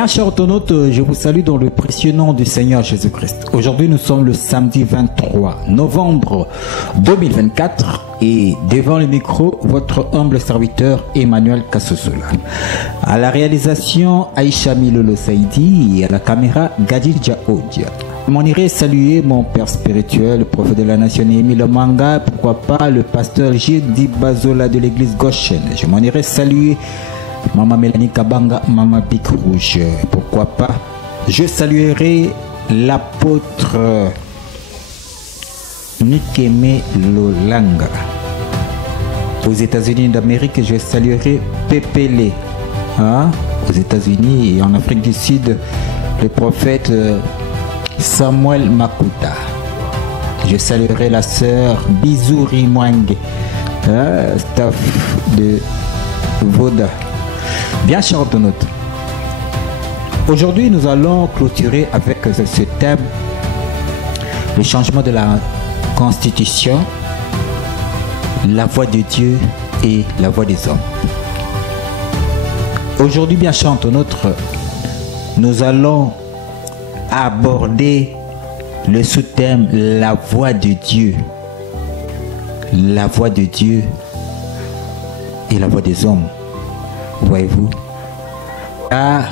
Bien, chers internautes, je vous salue dans le précieux nom du Seigneur Jésus-Christ. Aujourd'hui, nous sommes le samedi 23 novembre 2024 et devant le micro, votre humble serviteur Emmanuel Kassosola. À la réalisation, Aïcha Milolo Saïdi et à la caméra, Gadil Djaodia. Je m'en irai saluer mon père spirituel, le prophète de la nation Émile Manga, pourquoi pas le pasteur Gilles Bazola de l'église Goshen. Je m'en irai saluer Maman Mélanie Kabanga, Maman Pic Rouge, pourquoi pas. Je saluerai l'apôtre Nikeme Lolanga. Aux États-Unis d'Amérique, je saluerai Pépélé. Aux États-Unis et en Afrique du Sud, le prophète Samuel Makuta. Je saluerai la sœur Bizouri Mwang, staff de Voda. Bien, chers internautes, aujourd'hui nous allons clôturer avec ce thème, le changement de la constitution, la voix de Dieu et la voix des hommes. Aujourd'hui, bien, chers internautes, nous allons aborder le sous-thème la voix de Dieu, la voix de Dieu et la voix des hommes. Voyez-vous, car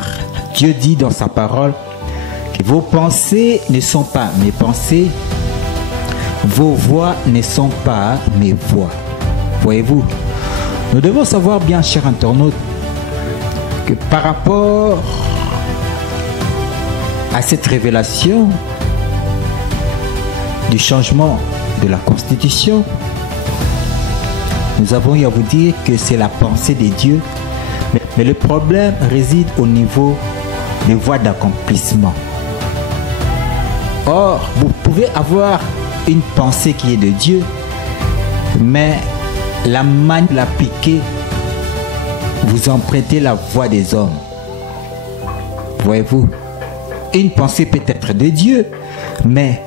Dieu dit dans sa parole que vos pensées ne sont pas mes pensées, vos voix ne sont pas mes voix. Voyez-vous, nous devons savoir, bien chers internautes, que par rapport à cette révélation du changement de la Constitution, nous avons eu à vous dire que c'est la pensée de Dieu. Mais le problème réside au niveau des voies d'accomplissement. Or, vous pouvez avoir une pensée qui est de Dieu, mais la manière de l'appliquer, vous empruntez la voix des hommes. Voyez-vous, une pensée peut être de Dieu, mais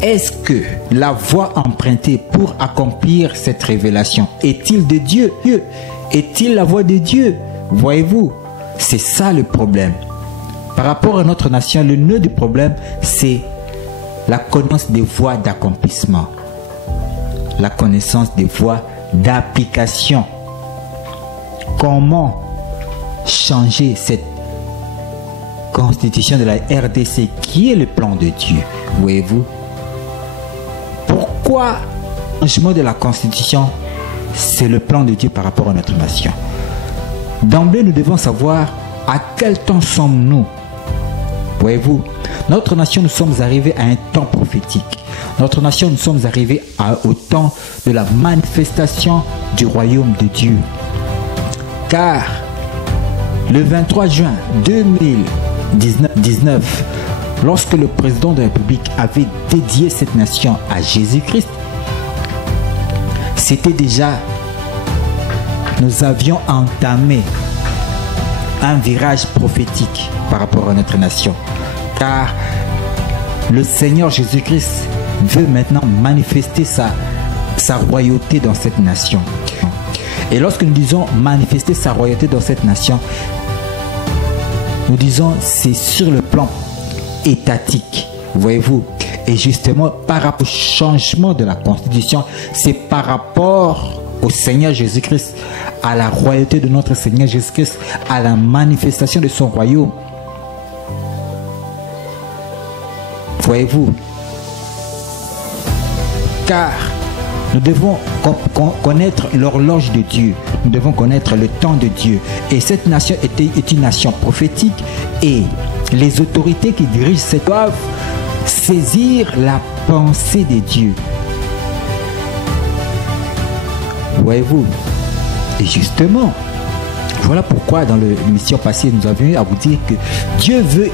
est-ce que la voie empruntée pour accomplir cette révélation est-il de Dieu? Est-il la voix de Dieu? Voyez-vous, c'est ça le problème. Par rapport à notre nation, le nœud du problème, c'est la connaissance des voies d'accomplissement, la connaissance des voies d'application. Comment changer cette constitution de la RDC qui est le plan de Dieu? Voyez-vous, pourquoi le changement de la constitution, c'est le plan de Dieu par rapport à notre nation? D'emblée, nous devons savoir à quel temps sommes-nous. Voyez-vous, notre nation, nous sommes arrivés à un temps prophétique. Notre nation, nous sommes arrivés au temps de la manifestation du royaume de Dieu. Car le 23 juin 2019, lorsque le président de la République avait dédié cette nation à Jésus-Christ, c'était déjà... Nous avions entamé un virage prophétique par rapport à notre nation. Car le Seigneur Jésus-Christ veut maintenant manifester sa royauté dans cette nation. Et lorsque nous disons manifester sa royauté dans cette nation, nous disons c'est sur le plan étatique. Voyez-vous, et justement par rapport au changement de la constitution, c'est par rapport au Seigneur Jésus-Christ, à la royauté de notre Seigneur Jésus-Christ, à la manifestation de son royaume. Voyez-vous, car nous devons connaître l'horloge de Dieu, nous devons connaître le temps de Dieu. Et cette nation est une nation prophétique et les autorités qui dirigent cette doivent saisir la pensée de Dieu. Voyez-vous, et justement, voilà pourquoi dans l'émission passée, nous avions eu à vous dire que Dieu veut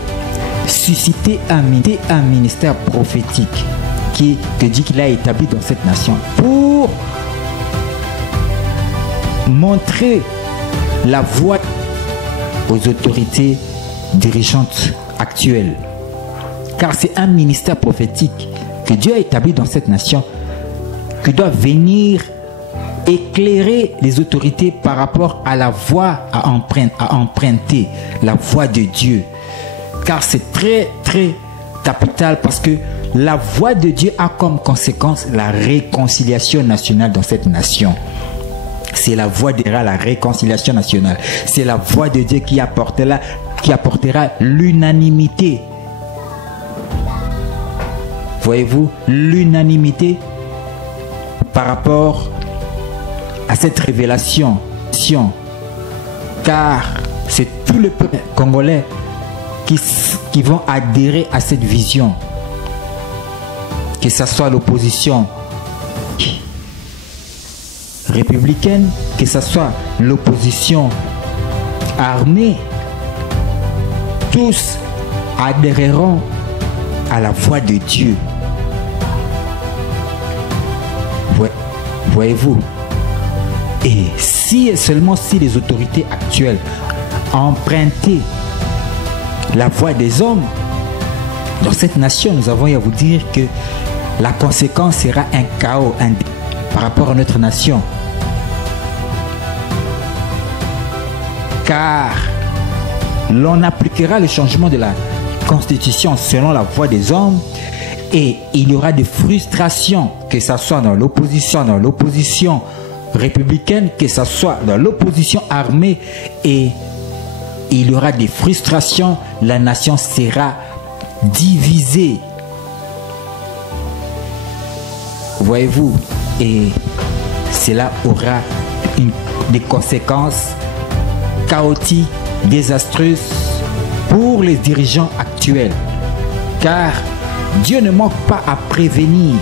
susciter un ministère prophétique que dit qu'il a établi dans cette nation pour montrer la voie aux autorités dirigeantes actuelles. Car c'est un ministère prophétique que Dieu a établi dans cette nation qui doit venir éclairer les autorités par rapport à la voie à emprunter, la voie de Dieu. car c'est très capital, parce que la voix de Dieu a comme conséquence la réconciliation nationale dans cette nation. C'est la voix de la réconciliation nationale. C'est la voix de Dieu qui apportera l'unanimité. Voyez-vous, l'unanimité par rapport à cette révélation. Car c'est tout le peuple congolais qui vont adhérer à cette vision. Que ce soit l'opposition républicaine, que ce soit l'opposition armée, tous adhéreront à la voix de Dieu. Voyez-vous? Et si et seulement si les autorités actuelles empruntaient la voix des hommes dans cette nation, nous avons à vous dire que la conséquence sera un chaos par rapport à notre nation. Car l'on appliquera le changement de la constitution selon la voix des hommes, et il y aura des frustrations, que ce soit dans l'opposition républicaine, que ce soit dans l'opposition armée, et il y aura des frustrations, la nation sera divisée. Voyez-vous, et cela aura des conséquences chaotiques, désastreuses pour les dirigeants actuels. Car Dieu ne manque pas à prévenir.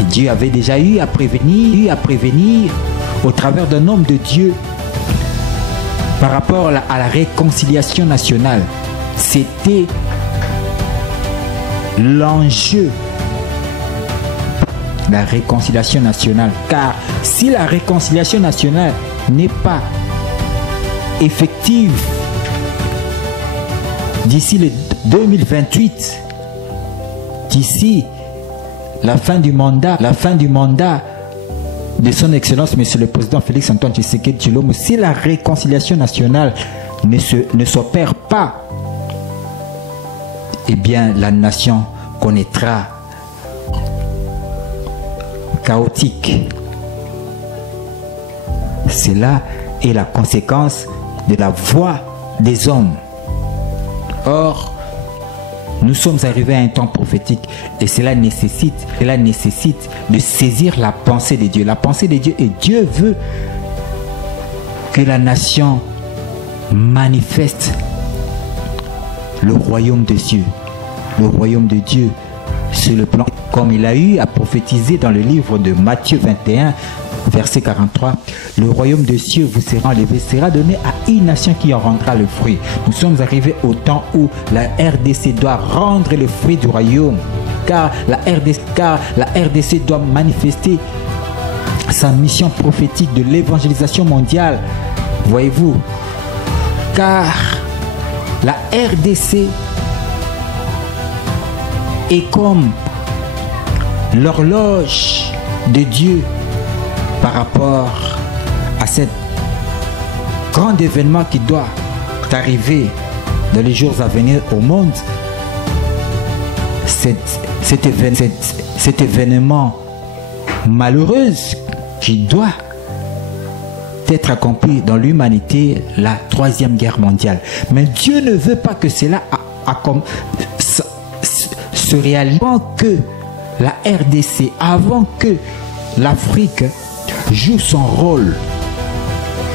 Et Dieu avait déjà eu à prévenir au travers d'un homme de Dieu par rapport à la réconciliation nationale. C'était l'enjeu, la réconciliation nationale. Car si la réconciliation nationale n'est pas effective d'ici le 2028, d'ici la fin du mandat de son Excellence Monsieur le Président Félix Antoine Tshisekedi Tshilombo, si la réconciliation nationale ne s'opère pas, eh bien la nation connaîtra chaotique. Cela est la conséquence de la voix des hommes. Or, nous sommes arrivés à un temps prophétique et cela nécessite de saisir la pensée de Dieu. La pensée de Dieu, et Dieu veut que la nation manifeste le royaume de Dieu. Le royaume de Dieu sur le plan, comme il a eu à prophétiser dans le livre de Matthieu 21, verset 43, le royaume de cieux vous sera enlevé, sera donné à une nation qui en rendra le fruit. Nous sommes arrivés au temps où la RDC doit rendre le fruit du royaume, car la RDC doit manifester sa mission prophétique de l'évangélisation mondiale. Voyez-vous, car la RDC est comme l'horloge de Dieu par rapport à cet grand événement qui doit arriver dans les jours à venir au monde. Cet événement malheureux qui doit être accompli dans l'humanité, la troisième guerre mondiale. Mais Dieu ne veut pas que cela se réalise avant que la RDC, avant que l'Afrique joue son rôle,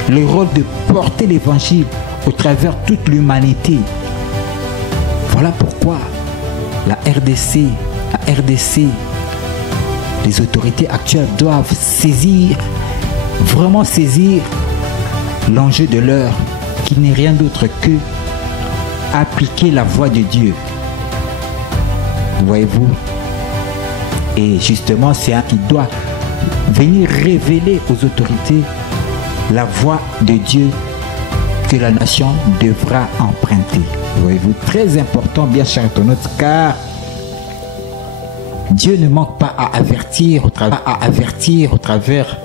le rôle de porter l'évangile au travers toute l'humanité. Voilà pourquoi la RDC, les autorités actuelles doivent vraiment saisir l'enjeu de l'heure, qui n'est rien d'autre que appliquer la voix de Dieu. Voyez-vous? Et justement, c'est un qui doit venir révéler aux autorités la voix de Dieu que la nation devra emprunter. Voyez-vous, très important, bien chers internautes, car Dieu ne manque pas à avertir au travers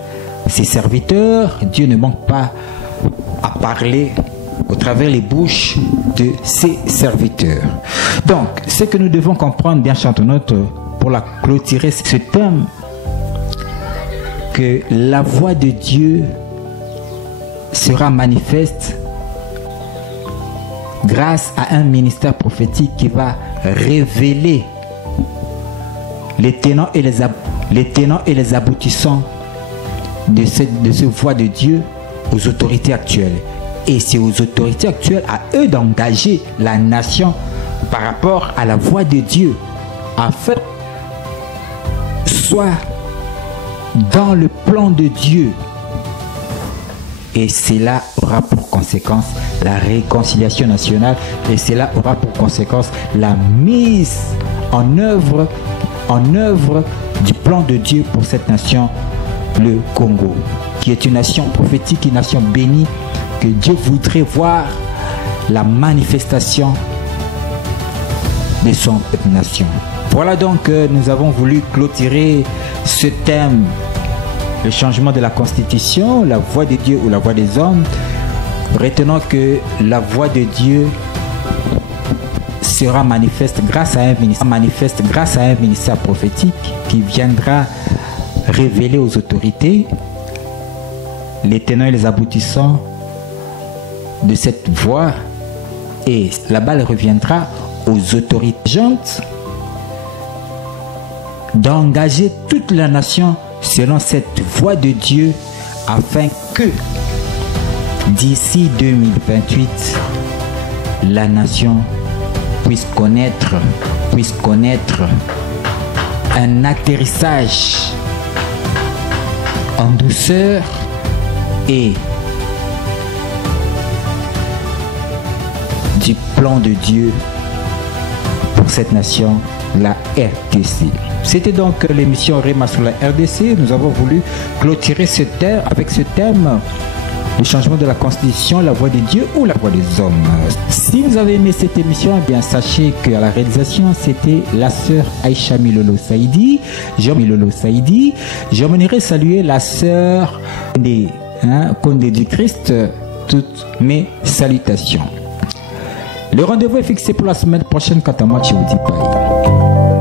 ses serviteurs. Dieu ne manque pas à parler au travers les bouches de ses serviteurs. Donc, ce que nous devons comprendre, bien chantonnote, pour la clôturer ce thème, que la voix de Dieu sera manifeste grâce à un ministère prophétique qui va révéler les tenants et les aboutissants de cette voix de Dieu aux autorités actuelles. Et c'est aux autorités actuelles à eux d'engager la nation par rapport à la voix de Dieu, afin soit dans le plan de Dieu. Et cela aura pour conséquence la réconciliation nationale, et cela aura pour conséquence la mise en œuvre du plan de Dieu pour cette nation, le Congo, qui est une nation prophétique, une nation bénie, que Dieu voudrait voir la manifestation de son nation. Voilà donc, nous avons voulu clôturer ce thème, le changement de la constitution, la voix de Dieu ou la voix des hommes. Retenons que la voix de Dieu sera manifeste grâce à un ministère prophétique qui viendra révéler aux autorités les tenants et les aboutissants de cette voix, et la balle reviendra aux autorités d'engager toute la nation selon cette voix de Dieu, afin que d'ici 2028 la nation puisse connaître un atterrissage en douceur et du plan de Dieu pour cette nation, la RDC. C'était donc l'émission Rema sur la RDC. Nous avons voulu clôturer ce thème avec ce thème, le changement de la constitution, la voix de Dieu ou la voix des hommes. Si vous avez aimé cette émission, eh bien sachez qu'à la réalisation, c'était la sœur Aïcha Milolo Saïdi. J'aimerais saluer la sœur Condé du Christ. Toutes mes salutations. Le rendez-vous est fixé pour la semaine prochaine. Quant à moi, je vous dis bye.